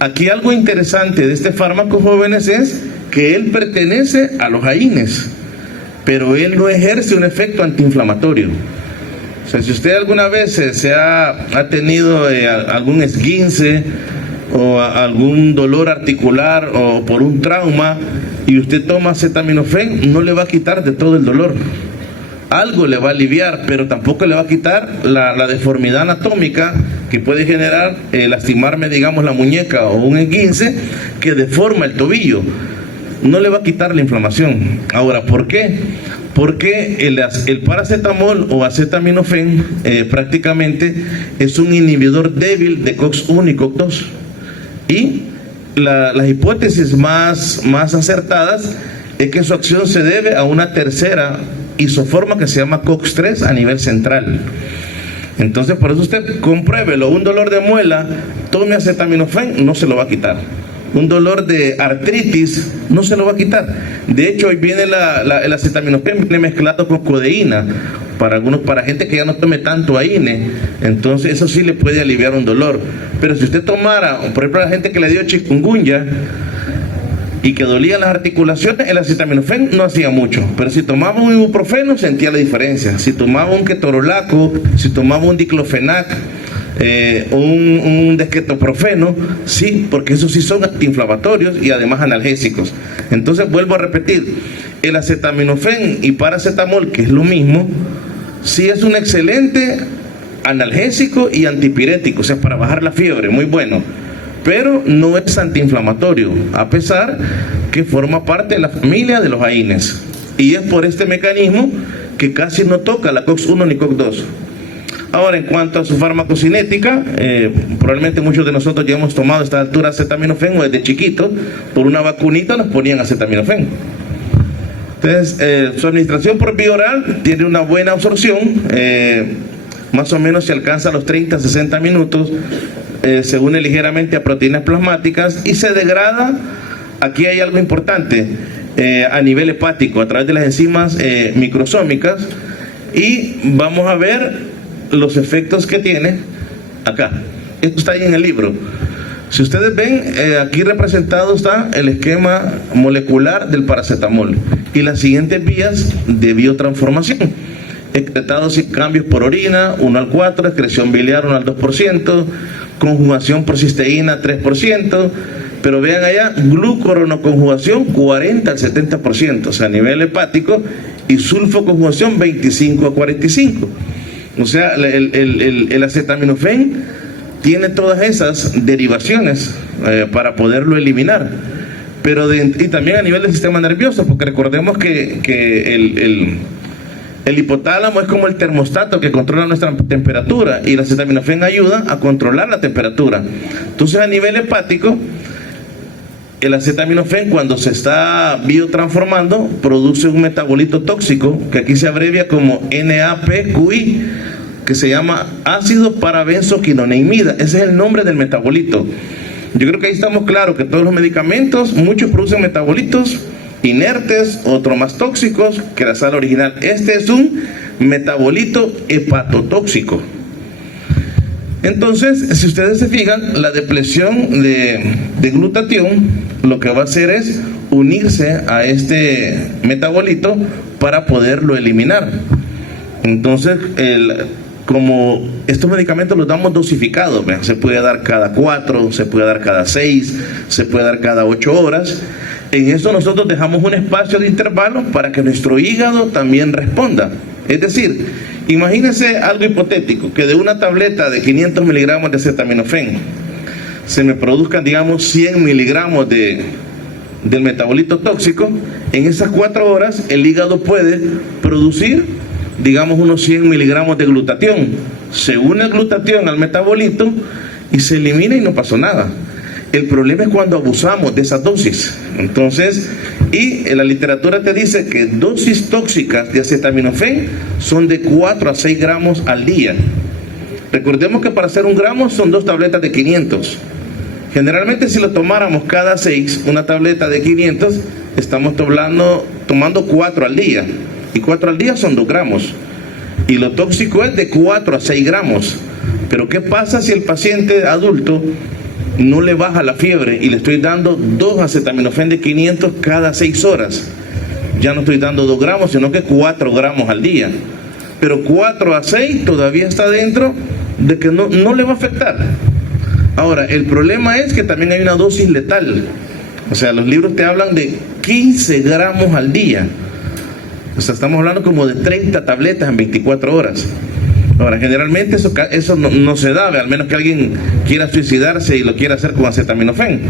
Aquí algo interesante de este fármaco, jóvenes, es que él pertenece a los AINES, pero él no ejerce un efecto antiinflamatorio. O sea, si usted alguna vez ha tenido algún esguince o algún dolor articular o por un trauma y usted toma acetaminofén, no le va a quitar de todo el dolor. Algo le va a aliviar, pero tampoco le va a quitar la deformidad anatómica que puede generar lastimarme, digamos, la muñeca o un esguince que deforma el tobillo. No le va a quitar la inflamación. Ahora, ¿por qué? Porque el paracetamol o acetaminofén prácticamente es un inhibidor débil de COX-1 y COX-2. Y las hipótesis más acertadas es que su acción se debe a una tercera isoforma que se llama COX-3 a nivel central. Entonces, por eso usted compruébelo. Un dolor de muela, tome acetaminofén, no se lo va a quitar. Un dolor de artritis no se lo va a quitar. De hecho, hoy viene el acetaminofén viene mezclado con codeína para gente que ya no tome tanto AINE. Entonces eso sí le puede aliviar un dolor. Pero si usted tomara, por ejemplo, a la gente que le dio chikungunya y que dolían las articulaciones, el acetaminofén no hacía mucho. Pero si tomaba un ibuprofeno sentía la diferencia. Si tomaba un ketorolaco, si tomaba un diclofenac, un desquetoprofeno, sí, porque esos sí son antiinflamatorios y además analgésicos. Entonces vuelvo a repetir, el acetaminofén y paracetamol, que es lo mismo, sí es un excelente analgésico y antipirético, o sea, para bajar la fiebre, muy bueno, pero no es antiinflamatorio, a pesar que forma parte de la familia de los AINES, y es por este mecanismo que casi no toca la COX-1 ni COX-2. Ahora, en cuanto a su farmacocinética, probablemente muchos de nosotros ya hemos tomado a esta altura acetaminofén o desde chiquitos, por una vacunita nos ponían acetaminofén. Entonces, su administración por vía oral tiene una buena absorción, más o menos se alcanza a los 30-60 minutos, se une ligeramente a proteínas plasmáticas y se degrada, aquí hay algo importante, a nivel hepático, a través de las enzimas microsómicas, y vamos a ver los efectos que tiene acá. Esto está ahí en el libro. Si ustedes ven, aquí representado está el esquema molecular del paracetamol y las siguientes vías de biotransformación. Excretados sin cambios por orina, 1 al 4, excreción biliar 1 al 2%, conjugación por cisteína 3%, pero vean allá, glucuronoconjugación 40 al 70%, o sea, a nivel hepático, y sulfoconjugación 25 a 45. O sea, el acetaminofén tiene todas esas derivaciones para poderlo eliminar. Pero y también a nivel del sistema nervioso, porque recordemos que el hipotálamo es como el termostato que controla nuestra temperatura y el acetaminofén ayuda a controlar la temperatura. Entonces, a nivel hepático, el acetaminofén, cuando se está biotransformando, produce un metabolito tóxico que aquí se abrevia como NAPQI, que se llama ácido parabenzoquinoneimida. Ese es el nombre del metabolito. Yo creo que ahí estamos claros que todos los medicamentos, muchos producen metabolitos inertes, otros más tóxicos que la sal original. Este es un metabolito hepatotóxico. Entonces, si ustedes se fijan, la depresión de glutatión lo que va a hacer es unirse a este metabolito para poderlo eliminar. Entonces, como estos medicamentos los damos dosificados, se puede dar cada 4, se puede dar cada 6, se puede dar cada 8 horas. En eso nosotros dejamos un espacio de intervalo para que nuestro hígado también responda. Es decir, imagínense algo hipotético, que de una tableta de 500 miligramos de acetaminofén se me produzcan, digamos, 100 miligramos del metabolito tóxico. En esas 4 horas el hígado puede producir, digamos, unos 100 miligramos de glutatión. Se une el glutatión al metabolito y se elimina y no pasó nada. El problema es cuando abusamos de esas dosis. Entonces, y en la literatura te dice que dosis tóxicas de acetaminofén son de 4 a 6 gramos al día. Recordemos que para hacer 1 gramo son 2 tabletas de 500. Generalmente, si lo tomáramos cada 6, una tableta de 500, estamos tomando 4 al día. Y 4 al día son 2 gramos. Y lo tóxico es de 4 a 6 gramos. Pero ¿qué pasa si el paciente adulto no le baja la fiebre y le estoy dando 2 acetaminofén de 500 cada 6 horas? Ya no estoy dando 2 gramos, sino que 4 gramos al día. Pero 4 a 6 todavía está dentro de que no le va a afectar. Ahora, el problema es que también hay una dosis letal. O sea, los libros te hablan de 15 gramos al día. O sea, estamos hablando como de 30 tabletas en 24 horas. Ahora, generalmente eso no se da, al menos que alguien quiera suicidarse y lo quiera hacer con acetaminofén.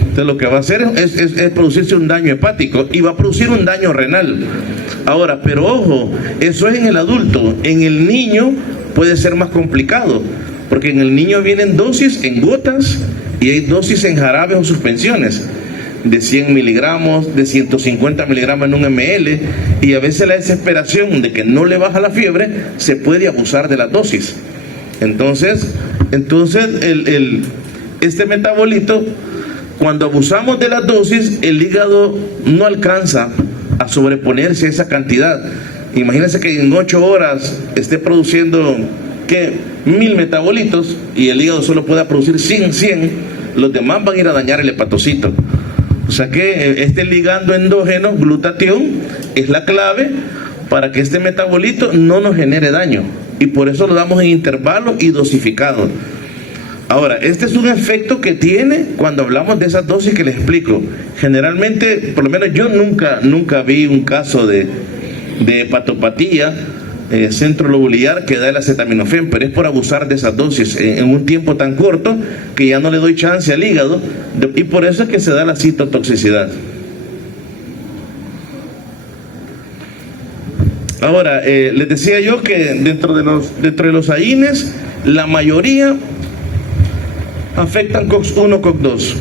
Entonces lo que va a hacer es producirse un daño hepático y va a producir un daño renal. Ahora, pero ojo, eso es en el adulto. En el niño puede ser más complicado, porque en el niño vienen dosis en gotas y hay dosis en jarabes o suspensiones de 100 miligramos, de 150 miligramos en 1 ml, y a veces la desesperación de que no le baja la fiebre, se puede abusar de la dosis. Entonces este metabolito, cuando abusamos de la dosis, el hígado no alcanza a sobreponerse a esa cantidad. Imagínense que en 8 horas esté produciendo 1000 metabolitos y el hígado solo pueda producir 100, los demás van a ir a dañar el hepatocito. O sea que este ligando endógeno, glutatión, es la clave para que este metabolito no nos genere daño. Y por eso lo damos en intervalo y dosificado. Ahora, este es un efecto que tiene cuando hablamos de esas dosis que les explico. Generalmente, por lo menos yo nunca vi un caso de hepatopatía centrolobular que da el acetaminofén, pero es por abusar de esas dosis en un tiempo tan corto que ya no le doy chance al hígado, y por eso es que se da la citotoxicidad. Ahora, les decía yo que dentro de los AINES, la mayoría afectan COX-1, COX-2.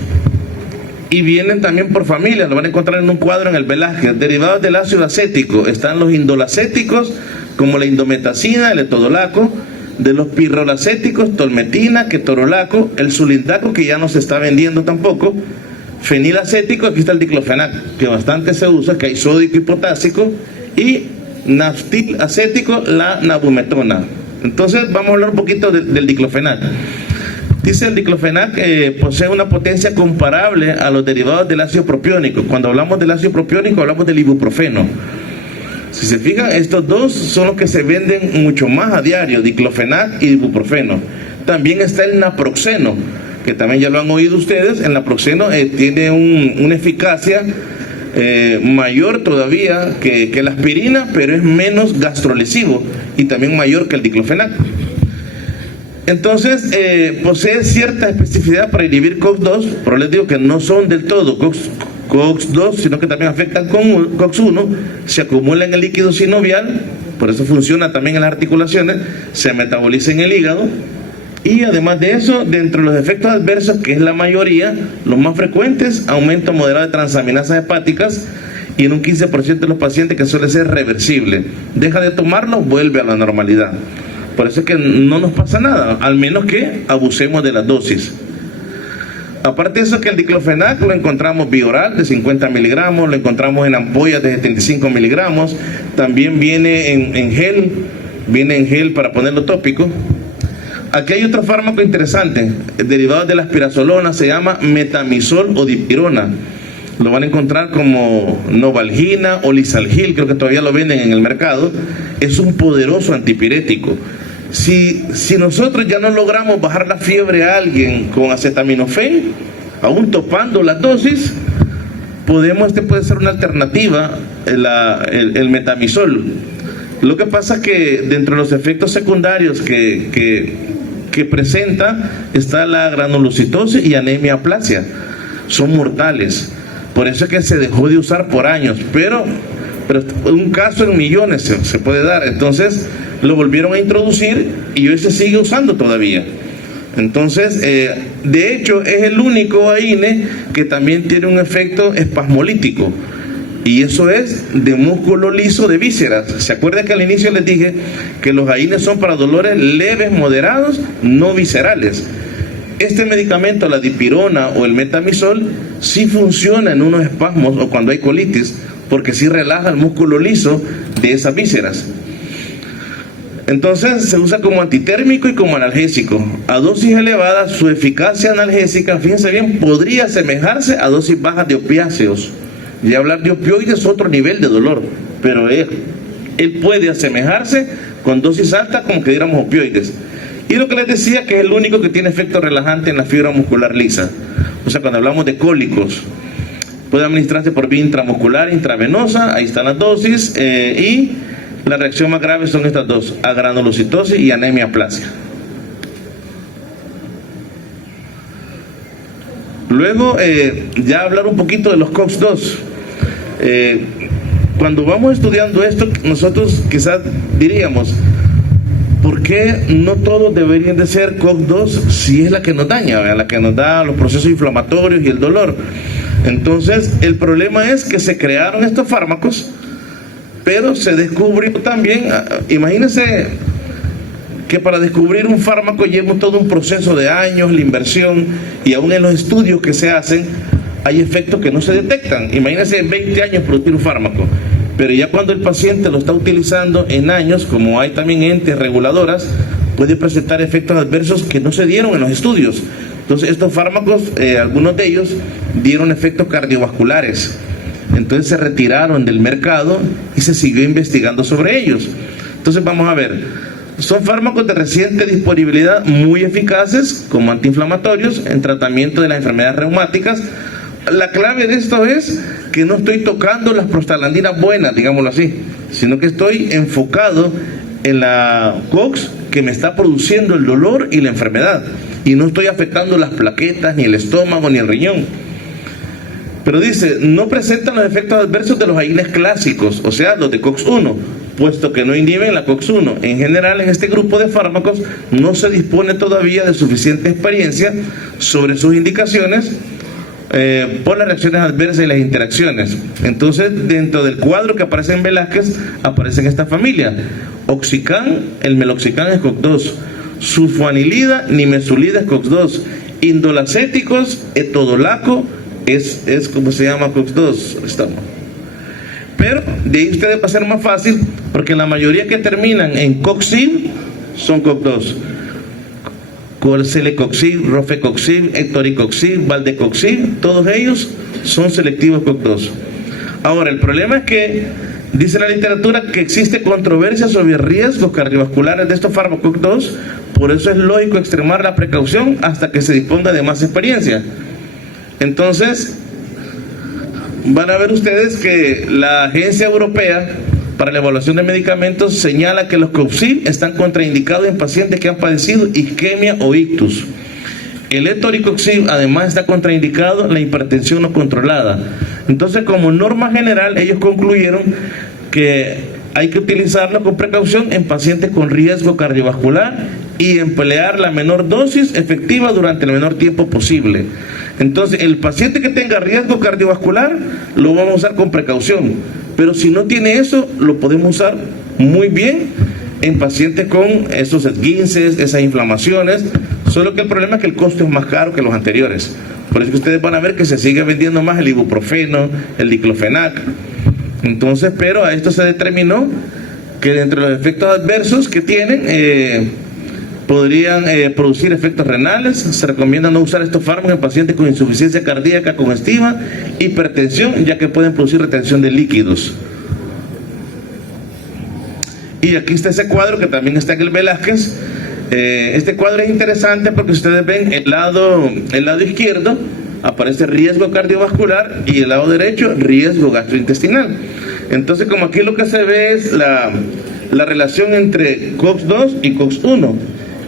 Y vienen también por familia, lo van a encontrar en un cuadro en el Velázquez. Derivados del ácido acético están los indolacéticos, como la indometacina, el etodolaco. De los pirrolacéticos, tolmetina, ketorolaco, el sulindaco, que ya no se está vendiendo tampoco. Fenilacético, aquí está el diclofenac, que bastante se usa, que hay sódico y potásico. Y naftilacético, la nabumetona. Entonces vamos a hablar un poquito del diclofenac. Dice el diclofenac posee una potencia comparable a los derivados del ácido propiónico. Cuando hablamos del ácido propiónico hablamos del ibuprofeno. Si se fijan, estos dos son los que se venden mucho más a diario, diclofenac y ibuprofeno. También está el naproxeno, que también ya lo han oído ustedes. El naproxeno tiene una eficacia mayor todavía que la aspirina, pero es menos gastrolesivo y también mayor que el diclofenac. Entonces, posee cierta especificidad para inhibir COX-2, pero les digo que no son del todo COX-2, sino que también afectan con COX-1, se acumula en el líquido sinovial, por eso funciona también en las articulaciones, se metaboliza en el hígado, y además de eso, dentro de los efectos adversos, que es la mayoría, los más frecuentes, aumento moderado de transaminasas hepáticas, y en un 15% de los pacientes que suele ser reversible. Deja de tomarlo, vuelve a la normalidad. Por eso es que no nos pasa nada, al menos que abusemos de las dosis. Aparte de eso, que el diclofenac lo encontramos bioral de 50 miligramos, lo encontramos en ampollas de 75 miligramos, también viene en gel para ponerlo tópico. Aquí hay otro fármaco interesante, derivado de la aspirazolona, se llama metamizol o dipirona. Lo van a encontrar como Novalgina o Lisalgil, creo que todavía lo venden en el mercado. Es un poderoso antipirético. Si nosotros ya no logramos bajar la fiebre a alguien con acetaminofén, aún topando las dosis, puede ser una alternativa el metamizol. Lo que pasa es que dentro de los efectos secundarios que presenta está la granulocitosis y anemia aplasia. Son mortales. Por eso es que se dejó de usar por años, pero un caso en millones se puede dar. Entonces lo volvieron a introducir y hoy se sigue usando todavía. Entonces, de hecho, es el único AINE que también tiene un efecto espasmolítico, y eso es de músculo liso de vísceras. ¿Se acuerdan que al inicio les dije que los AINES son para dolores leves, moderados, no viscerales? Este medicamento, la dipirona o el metamizol, sí funciona en unos espasmos o cuando hay colitis, porque sí relaja el músculo liso de esas vísceras. Entonces se usa como antitérmico y como analgésico. A dosis elevadas, su eficacia analgésica, fíjense bien, podría asemejarse a dosis bajas de opiáceos. Y hablar de opioides es otro nivel de dolor, pero él puede asemejarse con dosis altas como que diéramos opioides. Y lo que les decía, que es el único que tiene efecto relajante en la fibra muscular lisa. O sea, cuando hablamos de cólicos, puede administrarse por vía intramuscular, intravenosa, ahí están las dosis, y la reacción más grave son estas dos, agranulocitosis y anemia aplasia. Luego, ya hablar un poquito de los COX-2. Cuando vamos estudiando esto, nosotros quizás diríamos, ¿por qué no todos deberían de ser COX-2 si es la que nos daña, la que nos da los procesos inflamatorios y el dolor? Entonces, el problema es que se crearon estos fármacos, pero se descubrió también, imagínense que para descubrir un fármaco lleva todo un proceso de años, la inversión, y aún en los estudios que se hacen, hay efectos que no se detectan. Imagínense 20 años producir un fármaco, pero ya cuando el paciente lo está utilizando en años, como hay también entes reguladoras, puede presentar efectos adversos que no se dieron en los estudios. Entonces estos fármacos, algunos de ellos dieron efectos cardiovasculares, entonces se retiraron del mercado y se siguió investigando sobre ellos. Entonces vamos a ver, son fármacos de reciente disponibilidad muy eficaces como antiinflamatorios en tratamiento de las enfermedades reumáticas. La clave de esto es que no estoy tocando las prostaglandinas buenas, digámoslo así, sino que estoy enfocado en la COX que me está produciendo el dolor y la enfermedad, y no estoy afectando las plaquetas, ni el estómago, ni el riñón. Pero dice, no presentan los efectos adversos de los AINES clásicos, o sea, los de COX-1, puesto que no inhiben la COX-1. En general, en este grupo de fármacos no se dispone todavía de suficiente experiencia sobre sus indicaciones por las reacciones adversas y las interacciones. Entonces, dentro del cuadro que aparece en Velázquez, aparece en esta familia. Oxicam, el meloxicam es COX-2. Sulfanilida, nimesulida es COX-2. Indolacéticos, etodolaco es como se llama COX-2. Estamos. Pero de ahí ustedes va a ser más fácil, porque la mayoría que terminan en COXIL son COX-2. Celecoxib, Rofecoxib, Etoricoxib, Valdecoxib, todos ellos son selectivos COX-2. Ahora, el problema es que dice la literatura que existe controversia sobre riesgos cardiovasculares de estos fármacos COX-2, por eso es lógico extremar la precaución hasta que se disponga de más experiencia. Entonces, van a ver ustedes que la Agencia Europea para la Evaluación de Medicamentos señala que los COXIB están contraindicados en pacientes que han padecido isquemia o ictus. El etoricoxib además está contraindicado en la hipertensión no controlada. Entonces, como norma general, ellos concluyeron que hay que utilizarlo con precaución en pacientes con riesgo cardiovascular y emplear la menor dosis efectiva durante el menor tiempo posible. Entonces, el paciente que tenga riesgo cardiovascular lo vamos a usar con precaución, pero si no tiene eso, lo podemos usar muy bien en pacientes con esos esguinces, esas inflamaciones, solo que el problema es que el costo es más caro que los anteriores. Por eso que ustedes van a ver que se sigue vendiendo más el ibuprofeno, el diclofenac. Entonces, pero a esto se determinó que entre los efectos adversos que tienen, podrían producir efectos renales. Se recomienda no usar estos fármacos en pacientes con insuficiencia cardíaca congestiva, hipertensión, ya que pueden producir retención de líquidos. Y aquí está ese cuadro que también está en el Velázquez. Este cuadro es interesante porque ustedes ven el lado izquierdo aparece riesgo cardiovascular y el lado derecho riesgo gastrointestinal. Entonces, como aquí lo que se ve es la relación entre COX-2 y COX-1.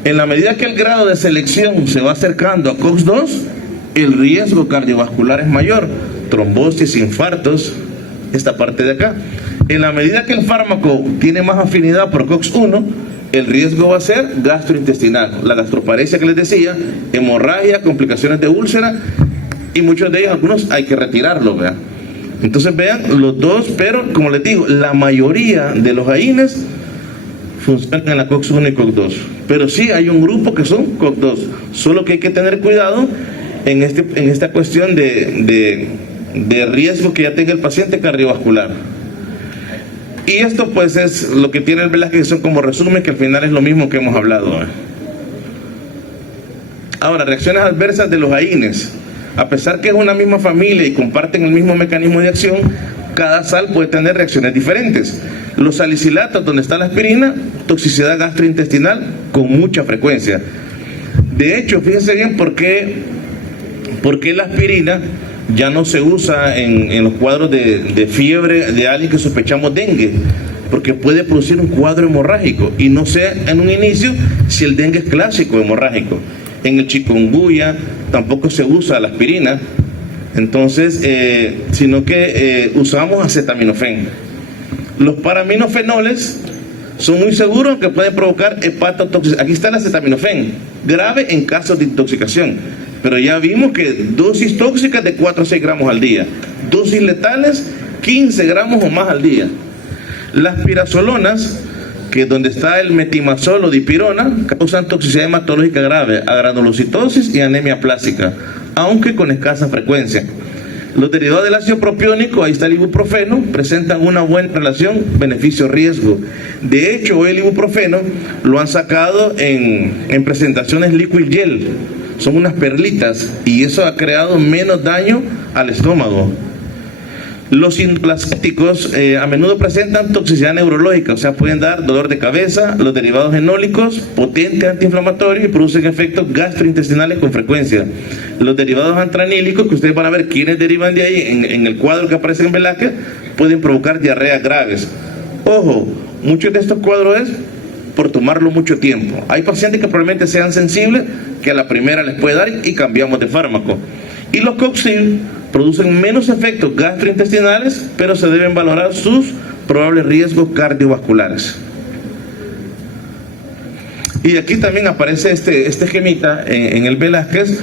En la medida que el grado de selección se va acercando a COX-2, el riesgo cardiovascular es mayor, trombosis, infartos, esta parte de acá. En la medida que el fármaco tiene más afinidad por COX-1, el riesgo va a ser gastrointestinal, la gastroparesia que les decía, hemorragia, complicaciones de úlcera, y muchos de ellos, algunos hay que retirarlos, ¿verdad? Entonces vean los dos, pero como les digo, la mayoría de los AINES funcionan en la COX-1 y COX-2, pero sí hay un grupo que son COX-2, solo que hay que tener cuidado en esta cuestión de riesgo que ya tenga el paciente cardiovascular. Y esto pues es lo que tiene el Velázquez, que son como resumen, que al final es lo mismo que hemos hablado. Ahora, reacciones adversas de los AINES. A pesar que es una misma familia y comparten el mismo mecanismo de acción, cada sal puede tener reacciones diferentes. Los salicilatos, donde está la aspirina, toxicidad gastrointestinal con mucha frecuencia. De hecho, fíjense bien por qué la aspirina ya no se usa en los cuadros de fiebre de alguien que sospechamos dengue, porque puede producir un cuadro hemorrágico y no sé en un inicio si el dengue es clásico hemorrágico. En el chikungunya tampoco se usa la aspirina, entonces sino que usamos acetaminofén. Los paraminofenoles son muy seguros, aunque pueden provocar hepatotoxicidad. Aquí está el acetaminofén, grave en casos de intoxicación, pero ya vimos que dosis tóxicas de 4 a 6 gramos al día, dosis letales 15 gramos o más al día. Las pirazolonas, que es donde está el metimazol o dipirona, causan toxicidad hematológica grave, agranulocitosis y anemia plástica, aunque con escasa frecuencia. Los derivados del ácido propiónico, ahí está el ibuprofeno, presentan una buena relación beneficio-riesgo. De hecho, hoy el ibuprofeno lo han sacado en presentaciones liquid gel, son unas perlitas, y eso ha creado menos daño al estómago. Los inplasmáticos a menudo presentan toxicidad neurológica, o sea, pueden dar dolor de cabeza. Los derivados enólicos, potentes antiinflamatorios, y producen efectos gastrointestinales con frecuencia. Los derivados antranílicos, que ustedes van a ver quiénes derivan de ahí en el cuadro que aparece en Velázquez, pueden provocar diarreas graves. Ojo, muchos de estos cuadros es por tomarlo mucho tiempo. Hay pacientes que probablemente sean sensibles, que a la primera les puede dar y cambiamos de fármaco. Y los COX-IB producen menos efectos gastrointestinales, pero se deben valorar sus probables riesgos cardiovasculares. Y aquí también aparece este gemita en el Velázquez,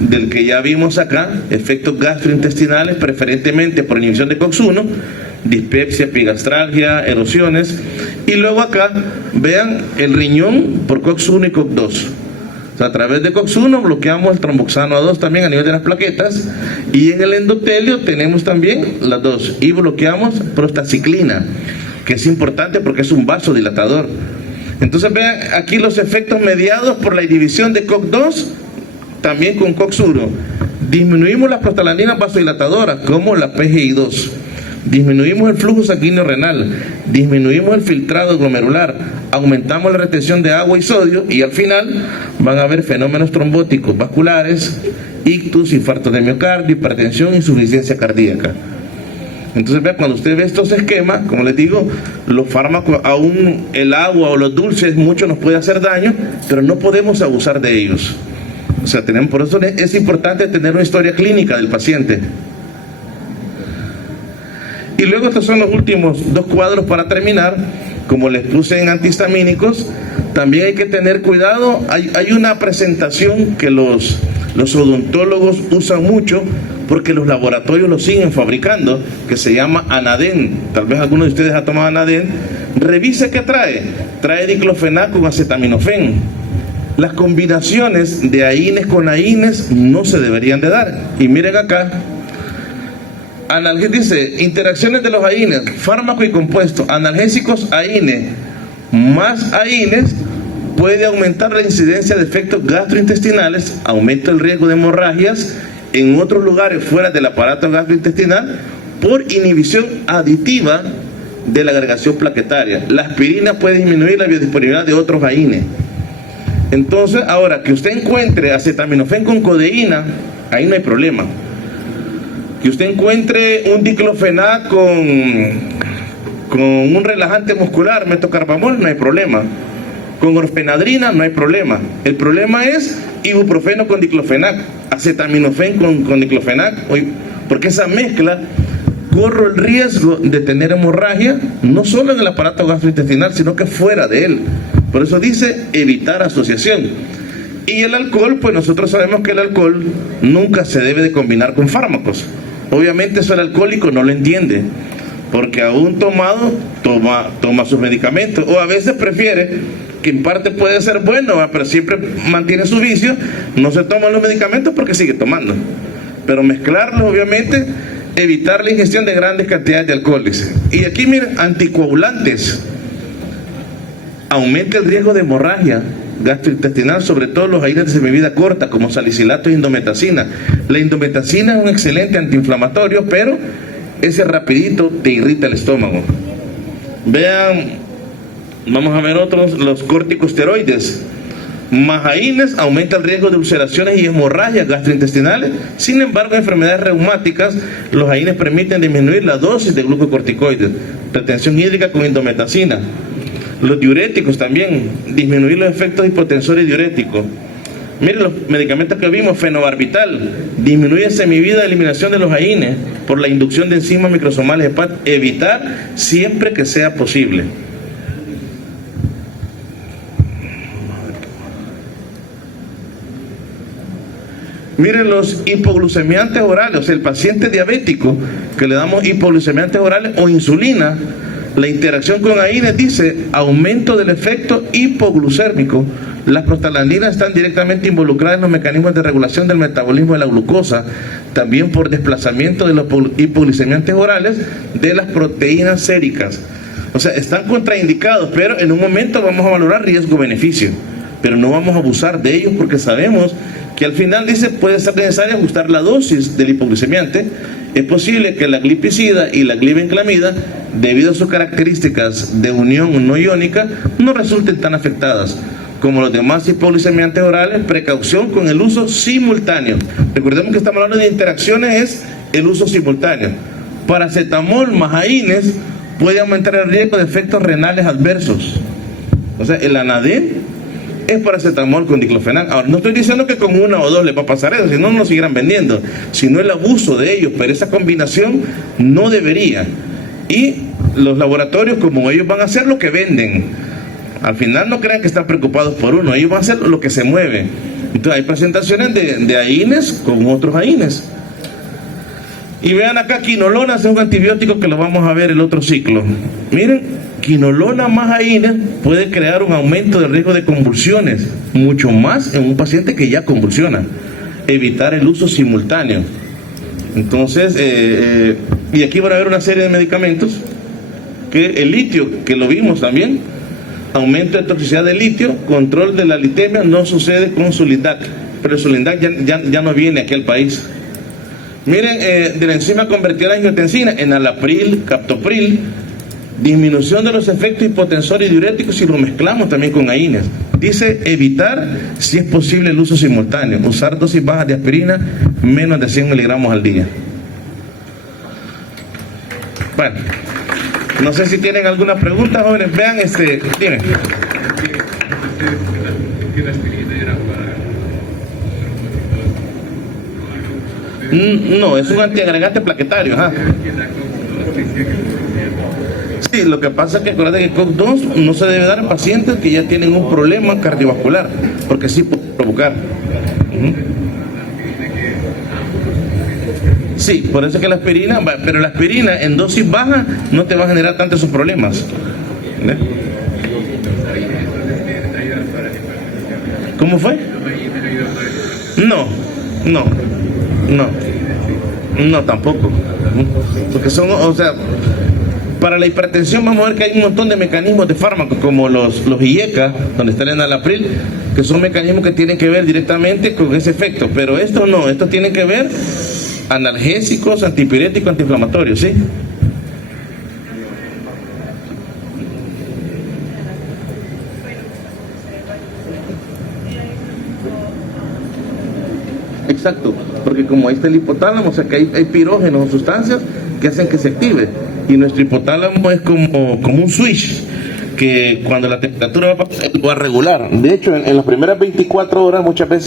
del que ya vimos acá, efectos gastrointestinales, preferentemente por inhibición de COX-1, dispepsia, epigastralgia, erosiones. Y luego acá, vean el riñón por COX-1 y COX-2. O sea, a través de COX-1 bloqueamos el tromboxano A2 también a nivel de las plaquetas, y en el endotelio tenemos también las dos, y bloqueamos prostaciclina, que es importante porque es un vasodilatador. Entonces vean aquí los efectos mediados por la inhibición de COX-2, también con COX-1. Disminuimos las prostaglandinas vasodilatadoras, como la PGI-2. Disminuimos el flujo sanguíneo renal, disminuimos el filtrado glomerular, aumentamos la retención de agua y sodio, y al final van a haber fenómenos trombóticos vasculares, ictus, infarto de miocardio, hipertensión, insuficiencia cardíaca. Entonces, vean, cuando usted ve estos esquemas, como les digo, los fármacos, aún el agua o los dulces, mucho nos puede hacer daño, pero no podemos abusar de ellos. O sea, por eso es importante tener una historia clínica del paciente. Y luego estos son los últimos dos cuadros para terminar. Como les puse en antihistamínicos, también hay que tener cuidado. Hay una presentación que los odontólogos usan mucho, porque los laboratorios lo siguen fabricando, que se llama Anaden. Tal vez alguno de ustedes ha tomado Anaden. Revise qué trae. Trae diclofenac con acetaminofén. Las combinaciones de AINES con AINES no se deberían de dar. Y miren acá, dice, interacciones de los AINES, fármaco y compuesto, analgésicos AINES más AINES, puede aumentar la incidencia de efectos gastrointestinales, aumenta el riesgo de hemorragias en otros lugares fuera del aparato gastrointestinal por inhibición aditiva de la agregación plaquetaria. La aspirina puede disminuir la biodisponibilidad de otros AINES. Entonces, ahora que usted encuentre acetaminofén con codeína, ahí no hay problema. Que usted encuentre un diclofenac con un relajante muscular, metocarpamol, no hay problema. Con orfenadrina no hay problema. El problema es ibuprofeno con diclofenac, acetaminofén con diclofenac, porque esa mezcla corre el riesgo de tener hemorragia, no solo en el aparato gastrointestinal, sino que fuera de él. Por eso dice evitar asociación. Y el alcohol, pues nosotros sabemos que el alcohol nunca se debe de combinar con fármacos. Obviamente eso el alcohólico no lo entiende, porque aún tomado toma sus medicamentos, o a veces prefiere, que en parte puede ser bueno, pero siempre mantiene su vicio, no se toman los medicamentos porque sigue tomando. Pero mezclarlos, obviamente, evitar la ingestión de grandes cantidades de alcohol, dice. Y aquí miren, anticoagulantes, aumenta el riesgo de hemorragia gastrointestinal, sobre todo los AINES de semivida corta, como salicilato e indometacina. La indometacina es un excelente antiinflamatorio, pero ese rapidito te irrita el estómago. Vean, vamos a ver otros, los corticosteroides más AINES, aumenta el riesgo de ulceraciones y hemorragias gastrointestinales. Sin embargo, en enfermedades reumáticas, los AINES permiten disminuir la dosis de glucocorticoides. Retención hídrica con indometacina. Los diuréticos también, disminuir los efectos hipotensores y diuréticos. Miren los medicamentos que vimos, fenobarbital, disminuye semivida de eliminación de los AINES por la inducción de enzimas microsomales hepáticas. Evitar siempre que sea posible. Miren los hipoglucemiantes orales, o sea, el paciente diabético que le damos hipoglucemiantes orales o insulina, la interacción con AINES dice aumento del efecto hipoglucémico. Las prostaglandinas están directamente involucradas en los mecanismos de regulación del metabolismo de la glucosa, también por desplazamiento de los hipoglucemiantes orales de las proteínas séricas. O sea, están contraindicados, pero en un momento vamos a valorar riesgo-beneficio, pero no vamos a abusar de ellos porque sabemos que al final dice puede ser necesario ajustar la dosis del hipoglucemiante. Es posible que la glipicida y la glibenclamida, debido a sus características de unión no iónica, no resulten tan afectadas como los demás hipoglucemiantes orales. Precaución con el uso simultáneo. Recordemos que estamos hablando de interacciones, es el uso simultáneo. Paracetamol más AINES puede aumentar el riesgo de efectos renales adversos. O sea, el Anaden es paracetamol con diclofenac. Ahora, no estoy diciendo que con una o dos le va a pasar eso, si no, no siguieran vendiendo, sino el abuso de ellos, pero esa combinación no debería. Y los laboratorios, como ellos van a hacer lo que venden, al final no crean que están preocupados por uno, ellos van a hacer lo que se mueve. Entonces hay presentaciones de AINES con otros AINES. Y vean acá, quinolona es un antibiótico que lo vamos a ver el otro ciclo. Miren, quinolona más AINES puede crear un aumento del riesgo de convulsiones, mucho más en un paciente que ya convulsiona. Evitar el uso simultáneo. Entonces, y aquí van a ver una serie de medicamentos, que el litio, que lo vimos también, aumento de toxicidad de litio, control de la litemia. No sucede con Sulindac, pero el Sulindac ya no viene aquí al país. Miren, de la enzima convertidora de angiotensina, enalapril, captopril, disminución de los efectos hipotensores y diuréticos si lo mezclamos también con AINES. Dice evitar, si es posible, el uso simultáneo, usar dosis bajas de aspirina, menos de 100 miligramos al día. Bueno, no sé si tienen alguna pregunta, jóvenes. Vean, dime. No, es un antiagregante plaquetario. Ajá. Sí, lo que pasa es que acuérdate que COX-2 no se debe dar a pacientes que ya tienen un problema cardiovascular, porque sí puede provocar. Sí, por eso es que la aspirina, pero la aspirina en dosis baja no te va a generar tantos esos problemas. ¿Cómo fue? No, tampoco. Porque son, o sea, para la hipertensión vamos a ver que hay un montón de mecanismos de fármacos, como los IECA, donde está el enalapril, que son mecanismos que tienen que ver directamente con ese efecto, pero esto no, esto tiene que ver analgésicos, antipiréticos, antiinflamatorios, ¿sí? Exacto, porque como ahí está el hipotálamo, o sea que hay pirógenos o sustancias que hacen que se active, y nuestro hipotálamo es como un switch, que cuando la temperatura va a regular. De hecho, en las primeras 24 horas muchas veces